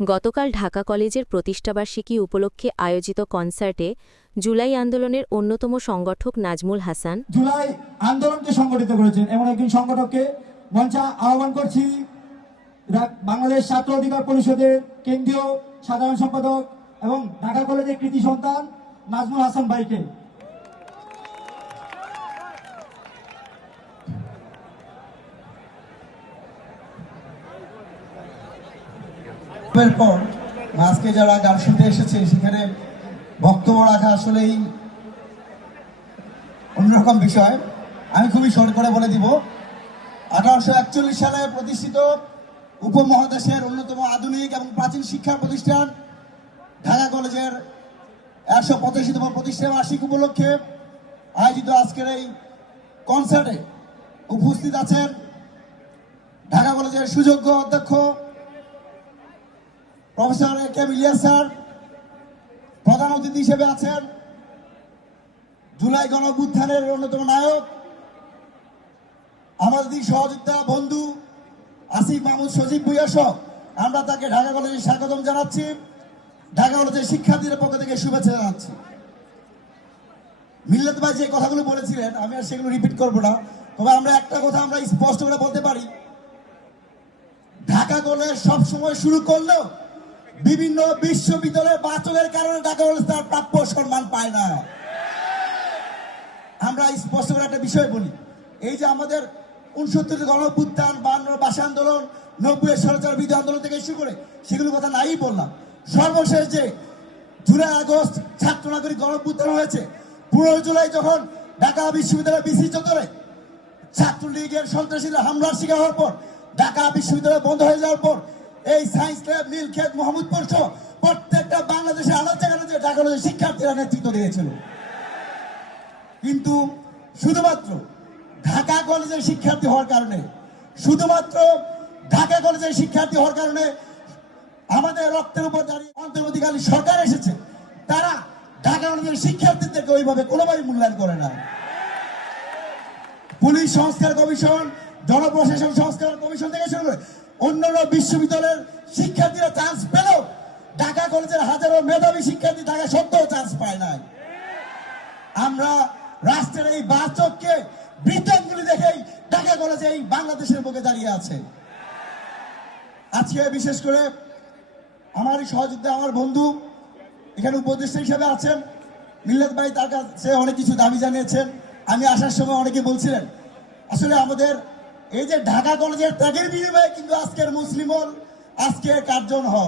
গতকাল ঢাকা কলেজের প্রতিষ্ঠাবার্ষিকী উপলক্ষে আয়োজিত কনসার্টে জুলাই আন্দোলনের অন্যতম সংগঠক নাজমুল হাসান জুলাই আন্দোলনকে সংগঠিত করেছেন এমন একজন সংগঠককে মঞ্চে আহ্বান করছি। বাংলাদেশ ছাত্র অধিকার পরিষদের কেন্দ্রীয় সাধারণ সম্পাদক এবং ঢাকা কলেজের কৃতি সন্তান নাজমুল হাসান ভাইকে। পর আজকে যারা গান শুনতে এসেছে সেখানে বক্তব্য রাখা আসলেই অন্যরকম বিষয়। আমি খুবই শর্ট করে বলে দিব, 1841 সালে প্রতিষ্ঠিত উপমহাদেশের অন্যতম আধুনিক এবং প্রাচীন শিক্ষা প্রতিষ্ঠান ঢাকা কলেজের 185তম প্রতিষ্ঠা বার্ষিকী উপলক্ষে আয়োজিত আজকের এই কনসার্টে উপস্থিত আছেন ঢাকা কলেজের সুযোগ্য অধ্যক্ষ প্রফেসর এ.কে ইলিয়াস স্যার। প্রধান অতিথি হিসেবে আছেন জুলাই গণঅভ্যুত্থানের অন্যতম নায়ক আমাদের সহযোদ্ধা বন্ধু আসিফ মাহমুদ সজীব ভুইয়া সহ আমরা তাকে ঢাকা কলেজে স্বাগতম জানাচ্ছি। ঢাকা কলেজের শিক্ষার্থীদের পক্ষ থেকে শুভেচ্ছা জানাচ্ছি। মিল্লাত ভাই যে কথাগুলো বলেছিলেন আমি আর সেগুলো রিপিট করব না, তবে আমরা একটা কথা আমরা স্পষ্ট করে বলতে পারি, ঢাকা কলেজ সবসময় শুরু করলেও বিভিন্ন বিশ্ববিদ্যালয়ের বাচকের কারণে ঢাকা কলেজ তার প্রাপ্য সম্মান পায় না। আমরা স্পষ্ট করে একটা বিষয় বলি, এই যে আমাদের 69 গণঅভ্যুত্থান, 52 ভাষা আন্দোলন, 90 স্বৈরাচার বিরোধী আন্দোলন থেকে শুরু করে সেগুলো কথা নাই বললাম, সর্বশেষ যে জুলাই আগস্ট ছাত্র নাগরিক গণঅভ্যুত্থান হয়েছে, 15 জুলাই যখন ঢাকা বিশ্ববিদ্যালয় বিসি চত্বরে ছাত্রলীগের সন্ত্রাসীরা হামলার শিকার হওয়ার পর ঢাকা বিশ্ববিদ্যালয় বন্ধ হয়ে যাওয়ার পর এই সায়েন্স ল্যাব, নীলক্ষেত, মোহাম্মদপুর সহ প্রত্যেকটা বাংলাদেশের আলাদা আলাদা ঢাকা কলেজের শিক্ষার্থীরা নেতৃত্ব দিয়েছিল। কিন্তু শুধুমাত্র ঢাকা কলেজের শিক্ষার্থী হওয়ার কারণে, শুধুমাত্র ঢাকা কলেজের শিক্ষার্থী হওয়ার কারণে আমাদের রক্তের উপর দাঁড়িয়ে অন্তর্বর্তীকালীন সরকার এসেছে, তারা ঢাকা কলেজের শিক্ষার্থীদেরকে ওইভাবে কোনোভাবে মূল্যায়ন করে না। পুলিশ সংস্কার কমিশন, জনপ্রশাসন সংস্কার কমিশন থেকে শুরু করে অন্যান্য বিশ্ববিদ্যালয়ের শিক্ষার্থীরা চান্স পেলেও ঢাকা কলেজের হাজারো মেধাবী শিক্ষার্থী থাকা সত্ত্বেও চান্স পায় নাই। আমরা রাষ্ট্রের এই বাচককে বৃত্তাঙ্গুলি দেখেই ঢাকা কলেজে এই বাংলাদেশের বুকে দাঁড়িয়ে আছে। আজকে বিশেষ করে আমার সহযোদ্ধা, আমার বন্ধু এখানে উপদেষ্টা হিসেবে আছেন মিল্লাত ভাই, তার কাছে অনেক কিছু দাবি জানিয়েছেন। আমি আসার সময় অনেকে বলছিলেন আসলে আমাদের এই যে ঢাকা কলেজের ত্যাগের বিনিময়ে কিন্তু আজকের মুসলিম আজকে কার্জন হয়।